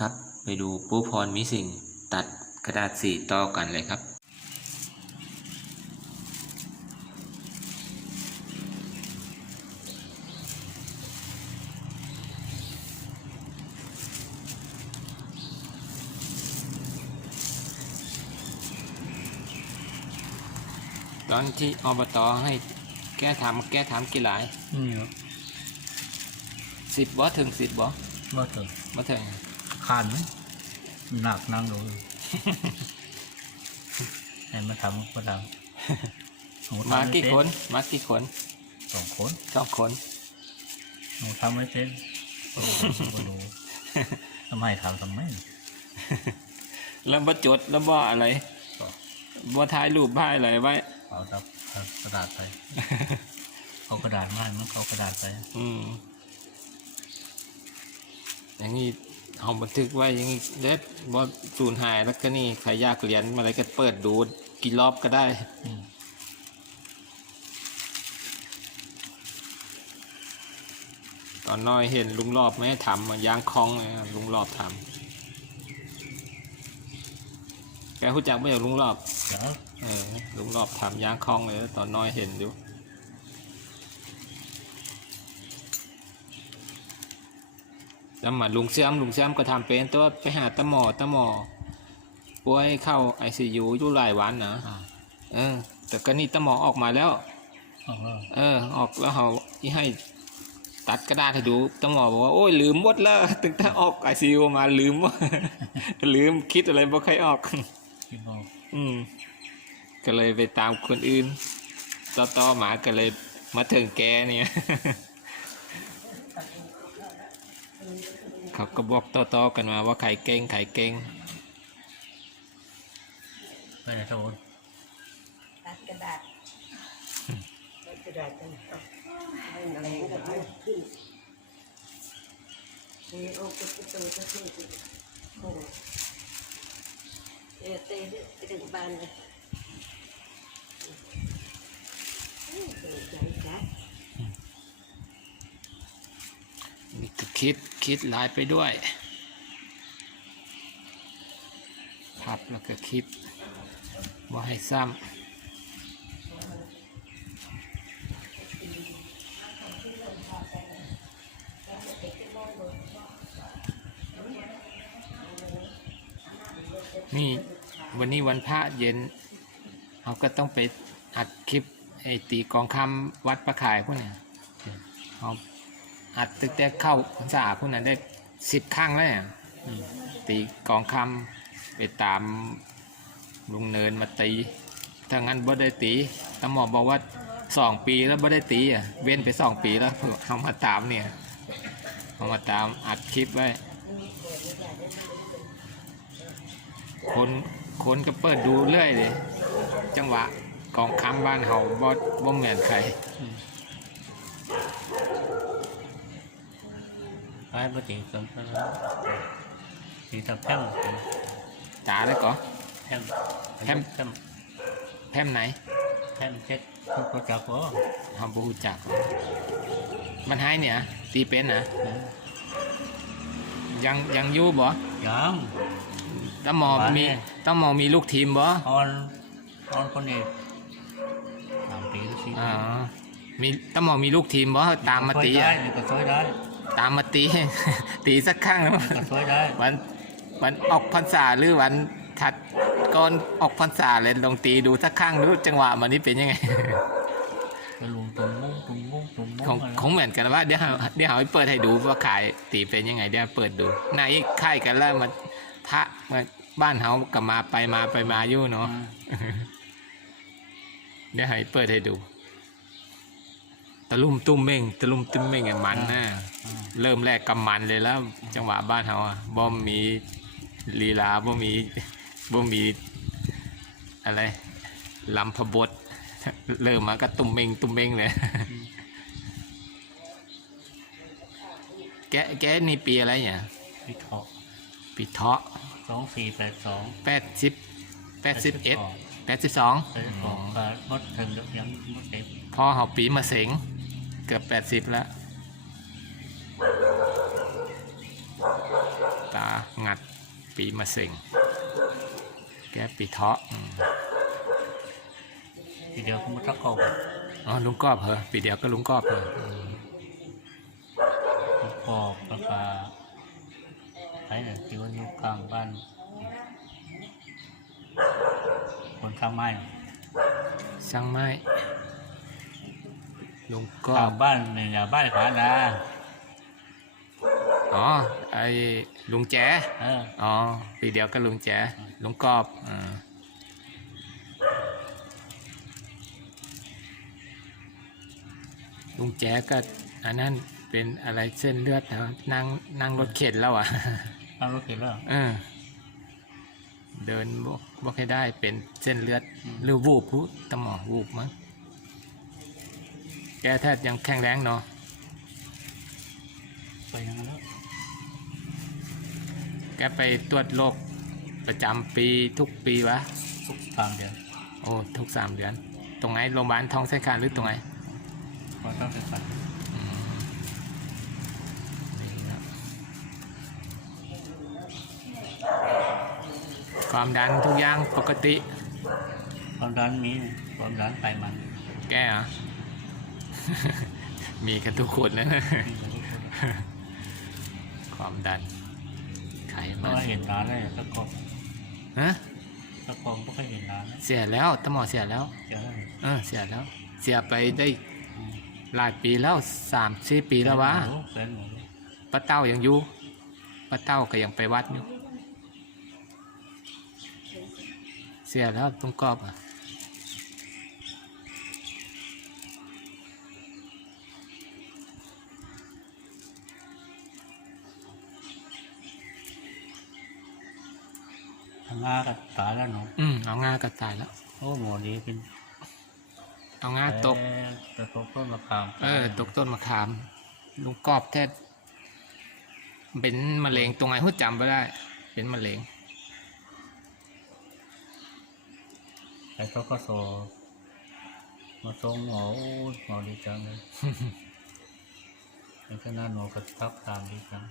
ครับ ไปดูปูพรมิสิงตัดกระดาษสีต่อกันเลยครับตอนที่อบตให้แก้ทำแก้ทำกี่หลายนี่ครับสิบบ่ถึงสิบบ่ว่าถึงบ่ถึง ขานไหมหนักนั่งดูให้มาทำก็ทำหนูทำมาไกี่เป็คนมากี่คนสองคนสองคนหนูทำไม่เป็นก็ก็ดูทำไมทำทำไมแล้วบ่จดแล้วบ่อะไรก็บ่ถ่ายรูปถ่ายอะไรไว้เอาดับเอากระดาษไปเอากระดาษมาให้มันเอากระดาษไปอืมอย่างนี้ เอาบันทึกไว้อย่างนี้เด็ดบ่สูญหายแล้วก็นี่ใครอยากเรียนมาอะไรก็เปิดดูกี่รอบก็ได้อืมตอนน้อยเห็นลุงรอบไม่ให้ทำอะยางคล้องเลยอะลุงรอบทำแกรู้จักไม่อย่างลุงรอบเดี๋ยวเออลุงรอบทำยางคล้องเลย ตอนน้อยเห็นอยู่ แล้วมาลุงเสื่อมลุงเสื่อมก็ทำเป็นตัวไปหาตะหมอตะหมอป่วยเข้าไอซียูอยู่หลายวันนะอ่าเออ แต่ก็นี่ตะหมอออกมาแล้วเอาแล้วเออ ออกแล้วเขาที่ให้ตัดกระดาษให้ดูตำหมอบอกว่าโอ้ยลืมหมดแล้วตั้งแต่ออกไอซียูมาลืมลืมคิดอะไรบ่เคยออกที่บอกอืมก็เลยไปตามคนอื่นต่อต่อๆมาก็เลยมาถึงแกเนี่ย เขาก็บอกต่อๆกันมาว่าใครเก่งใครเก่งไปไหนโทนตัดกระดาษตัดกระดาษกันอาให้หนังมันก็ขึ้นนี่เอากระตุ้นกระตุ้นโอ้เออเตะไปถึงบ้านเลยอืมเก่งใจจ้ะ นี่ก็ คิดคิดหลายไปด้วย พับแล้วก็คิดว่าให้ซ้ำนี่วันนี้วันพระเย็นเราก็ต้องไปอัดคลิปไอ้ตีกองคำวัดประขายพวกเนี่ยเอา อัดตึกแต่เข้าพรรษาพวกนั้นได้สิบครั้งแล้วเนี่ยตีกองคำไปตามลุงเนินมาตีถ้างั้นบ่ได้ตีตำหมอบอกว่าสองปีแล้วบ่ได้ตีอะเว้นไปสองปีแล้วเพิ่งเอามาตามเนี่ยเอามาตามอัดคลิปไว้ คนคนก็เปิดดูเรื่อยเลย จังหวะกองคำบ้านเฮาบ่บ่เหมือนใคร ไปปฏิสมภารสีตะแพร่มจ๋าเลยก่อแพร่มแพร่มแพร่มแพมไหนแพร่มเช็ดทุกประจักษ์วะเฮาบ่ฮู้จักหรอกมันหายเนี่ย ตีเป็นนะ ยังยังอยู่บ่ยังตาหมอว่ามีแน่ตาหมอมีลูกทีมบ่ออนออนคนนี้สามปีสี่อ๋อมีตาหมอมีลูกทีมบ่ตามมาตีได้อะก็ช่วยได้ ตามมาตี ตีสักครั้งก็ช่วยได้วันวันออกพรรษาหรือวันถัดก่อนออกพรรษาเลยลองตีดูสักครั้งดูจังหวะมันนี่เป็นยังไงไปลุงตุ่มมุ้งตุ่มมุ้งตุ่มมุ้งของอะไรของเหมือนกันว่าเดี๋ยวเราเดี๋ยวเราไปเปิดให้ดูว่าขายตีเป็นยังไงเดี๋ยวเปิดดูในค่ายกันแล้วมันพระมาบ้านเฮากับมาไปมาไปมาอยู่เนาะอ่าเดี๋ยวให้เปิดให้ดู ตะลุ่มตุ้มเม่งตะลุ่มตุ้มเม่งไอ้มันนะอ่าเริ่มแรกกำมันเลยแล้ว จังหวะบ้านเฮาอะบ่มีลีลาบ่มีบ่มีอะไรลำพบทเริ่มมาก็ตุ้มเม่งตุ้มเม่งเลยแกแกนี่ปีอะไรเนี่ยพิทอกปีเถาะสองสี่แปดสองแปดสิบแปดสิบเอ็ดแปดสิบสองแปดสิบสองก็มดเทิงเดี๋ยวยังมดเต็มพอเฮาปีมาเสง เกือบแปดสิบแล้ว ตางงัดปีมะเส็งแก้ปีเทาะอืมทีเดียวก็มาทักกอบอ๋อลุงกอบเหรอปีเดียวก็ลุงกอบเหรออืมทักกอบแล้วก็ไอ้เนี่ยที่ว่าอยู่กลางบ้าน คนข้างไม้ช่างไม้ ลุงกกอลาบงบ้านในยาบ้านผานาอ๋อไอ้ลุงแจ เอออ๋อ ปีเดียวก็ลุงแจลุงกอบอ่าลุงแจก็อันนั้นเป็นอะไรเส้นเลือดนะนั่งนั่งรถเข็นแล้วอะตั้งรถเข็นแล้ว เออเดินบ่บ่ค่อยได้เป็นเส้นเลือดหรือวูบผู้ตะหมอวูบมั้งแกแทบยังแข็งแรงเนาะไปอยังนั้นแล้วแกไปตรวจโรคประจำปีทุกปีวะทุกทางเดียวโอ้ทุกสามเดือน ตรงไหนโรงพยาบาลท้องเส้นคานหรือตรงไหนพอต้องไปฝันอืมนี่ครับความดันทุกอย่างปกติ ความดันมี ความดันไขมัน แกเหรอ มีกันทุกคนแล้วนะมีทุกคนความดันไขเพมัราะนว่าเห็นร้านเลยตะกอบฮะตะกอบก็เคยเห็นร้านนะเสียแล้วตะหมอเสียแล้ว เจอเออ เสียแล้ว เสียไปได้หลายปีแล้วสามสี่ปีแล้ววะเป็นหมูป้าเต้ายังอยู่ป้าเต้าก็ยังไปวัดอยู่ เสียแล้วตรงกรอบอะ งานกับตายแล้วหนูอืมเอางาก็ตายแล้ว โอ้หมูดีเป็นเอางาตกตะกอบต้นมะขามเออ ตกต้นมะขาม ลุงกรอบแท้เป็นมะเร็งตรงไหนหัวจำไม่ได้ เป็นมะเร็งไอ้เขาก็โซมาทรงหมอโอ้ยหมอดีจังเลยในขณะหนูก็ทักตามดีจัง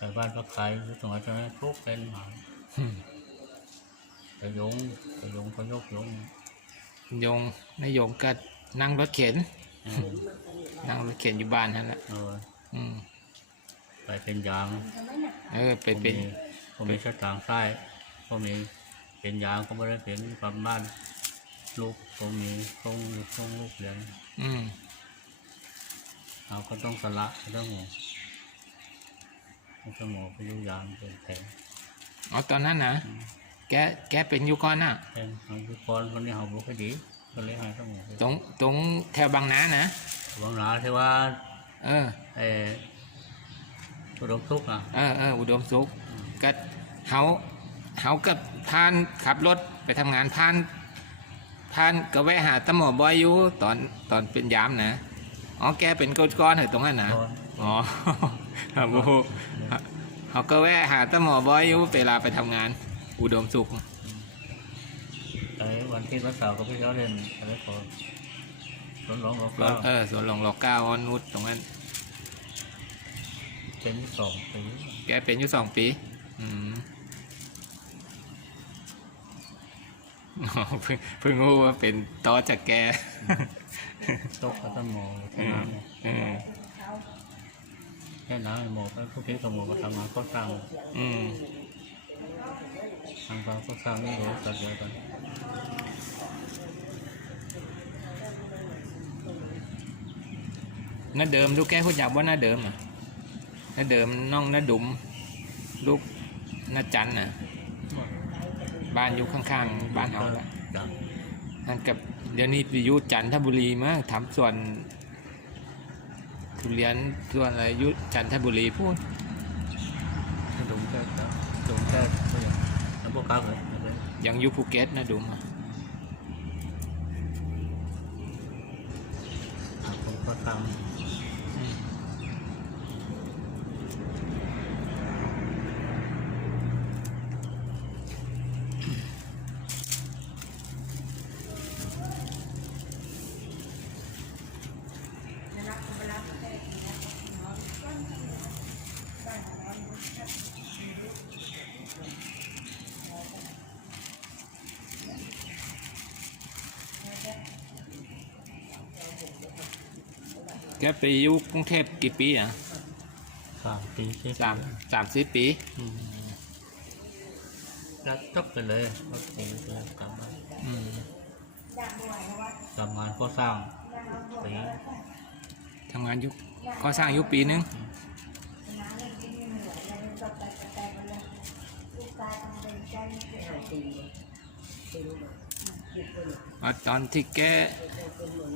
ใส่บ้านก็ขายอยู่ตรงไหนตรงนั้นทุกเป็นหมาไปยงไปยงเขายกยงโยงนายโยงก็นั่งรถเข็นเออนั่งรถเข็นอยู่บ้านนั่นแหละเอออืมไปเป็นยาง เออไปเป็นผมมีชะตางไส้ผมมีเป็นยางก็ไม่ได้เป็นความบ้านลูกผมมีต้องต้องลูกเรียนอืมเราก็ต้องสละก็ต้อง หมูต้องหมูไปอยุ่ยางเป็นแผลอ๋อตอนนั้นนะแกแกเป็นอยู่ก่อนน่ะแทนเอาทุกคนวันนี้เขาบุกให้ดีก็เลยให้ต้องหมูตรงตรงแถวบางนานะบางนาที่ว่า เออไอ้ตุดมทุกข์อะเออเอออุดมสุขก็เฮาเฮากับพานขับรถไปทำงานพานพานก็แวะหาตำหมอบอยอยู่ตอนตอนเป็นยามนะอ๋อแกเป็นก้อนๆเหรอตรงนั้นนะก่อนอ๋อ ครับโอ้โหเขาก็แวะหาตำหมอบอยอยู่เวลาไปทำงาน อุดมสุขไอ้วันที่วันเสาร์ก็ไปเขาเล่นอะไรขอสวนหลวงบอกรว่าถเออสวนหลวงรอเก้าออนนุชตรงนั้นเป็นสองปีแกเป็นอยู่สองปี อืมอ๋อเพิ่งเพิ่งรู้ว่าเป็นต่อจากแกตกกับต้นหมอแค่อืมนั้นเนี่ยอืมแค่นั้นหมอก็ทุกทีกับหมอก็ทำงานก็สร้างอืมทางเราก็สร้างไม่รู้สักเดียวกันน้าเดิมลูกแกพูดจักว่าน้าเดิมอะน้าเดิมน้องน้าดุม ลูกน้าจันน่ะ บ้านอยู่ข้างๆ บ้านเขาละจ้ะนั่นกับเดี๋ยวนี้ไปอยู่จันทบุรีมั้งทำส่วน ทุเรียนส่วนอะไรอยุจันทบุรีพูดถ้าดมแค่จ้ะดมแค่ก็อย่างแล้วพวกเขาเลยไม่เป็นยังอยู่ภูเก็ตนะดุมอะอะผมก็ทำอืม แกไปอยู่กรุงเทพกี่ปีอะสามปีใช่สามสามสิบปีแล้วจบไปเลยก็เสียไปแล้วกลับมาอืมทำงานก็สร้างปีทำงานอยุคก่อสร้างอยุคปีนึงห้าปีปีหยุดไปเลยอ๋อตอนที่แก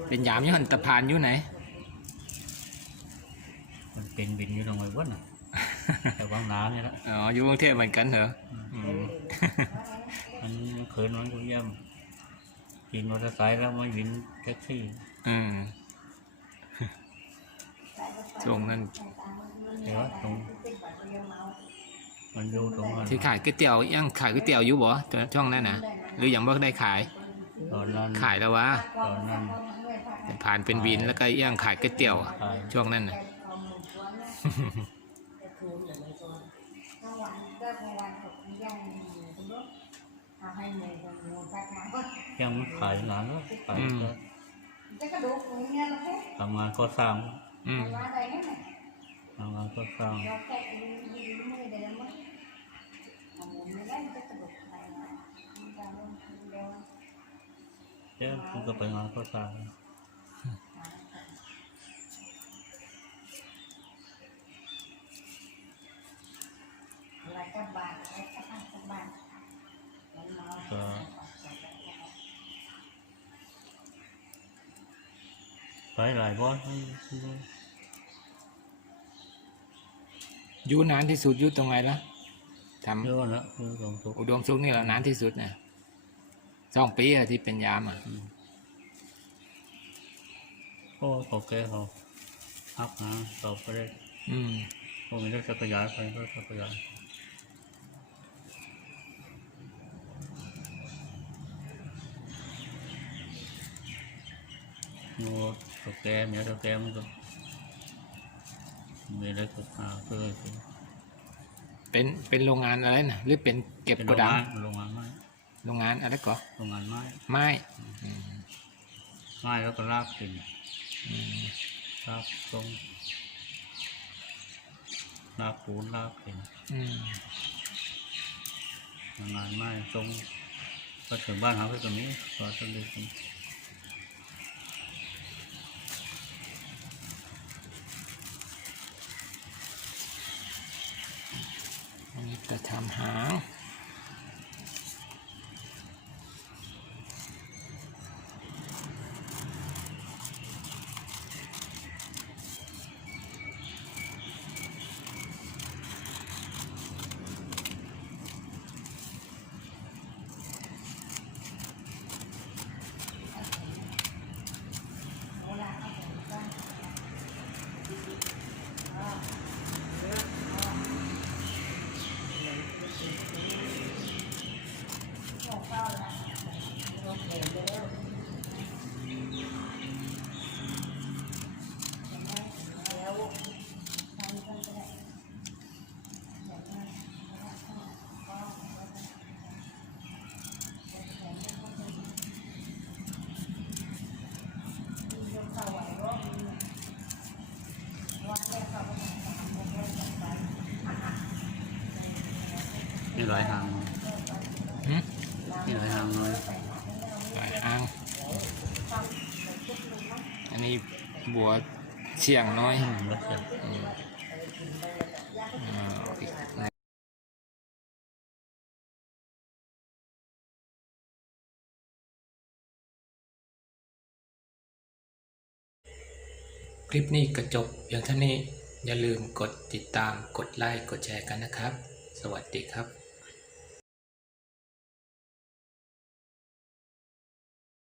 เป็นยามอยี่หันตะพานอยู่ไหนมัน เป็นบินอยู่ตรงไหนวะน่ะแต่บางนาเนี่ยแหละอ๋ออยู่กรุงเทพเหมือนกันเหรออืมมันเคยนอนกูเยี่ยมบินมอเตอร์ไซค์แล้วมาวินแท็กซี่อืมช่วงนั้นเดี๋ยวตรงมันอยู่ตรงนั้นที่ขายก๋วยเตี๋ยวยังขายก๋วยเตี๋ยวอยู่บ่ช่วงนั้นนะหรือยังไม่ได้ขายตอนนั้นขายแล้ววะตอนนั้นผ่านเป็นวินแล้วก็ยังขายก๋วยเตี๋ยวอะขายช่วงนั้นน่ะ ยังไม่ขายนานแล้วขายก็ทำงานก็สร้างอืมทำงานก็สร้างเจ้าคุณก็ไปงานก็สร้าง ไปหลายบอสอยู่นานที่สุดอยู่ตรงไหนล่ะทเยอะแล้วคือตรงทุกำอุดมสุขนี่แหละนานที่สุดนะสองปีอะที่เป็นยามอะก็เขาแก้เขาพักนะต่อไปได้อืมพวกนี้ก็จะขยายไปก็จะขยาย งูตัวแกเมียตัวแกมันก็มีอะไรก็หาเพื่อสิเป็นเป็นโรงงานอะไรนะหรือเป็นเก็บเป็นโกโรงดังงานโรงงานไม้โรงงานอะไรก็โรงงานไม้ไม้อืมไม้แล้วก็ลากกินอืมลากตรงลากปูนลากกินอืมโรงงานไม้ตรงก็ถึงบ้านเขาก็ตรงนี้ก็ต้องดูกันอั จะทำหาง ลายหางหึนี่หลายหางเลยหลายหาง อันนี้บัวเชียงน้อยอืมแล้วเสร็จอืมอ่าอีกคลิปนี้ก็จบเพียงเท่านี้ อย่าลืมกดติดตาม กดไลค์ กดแชร์กันนะครับ สวัสดีครับ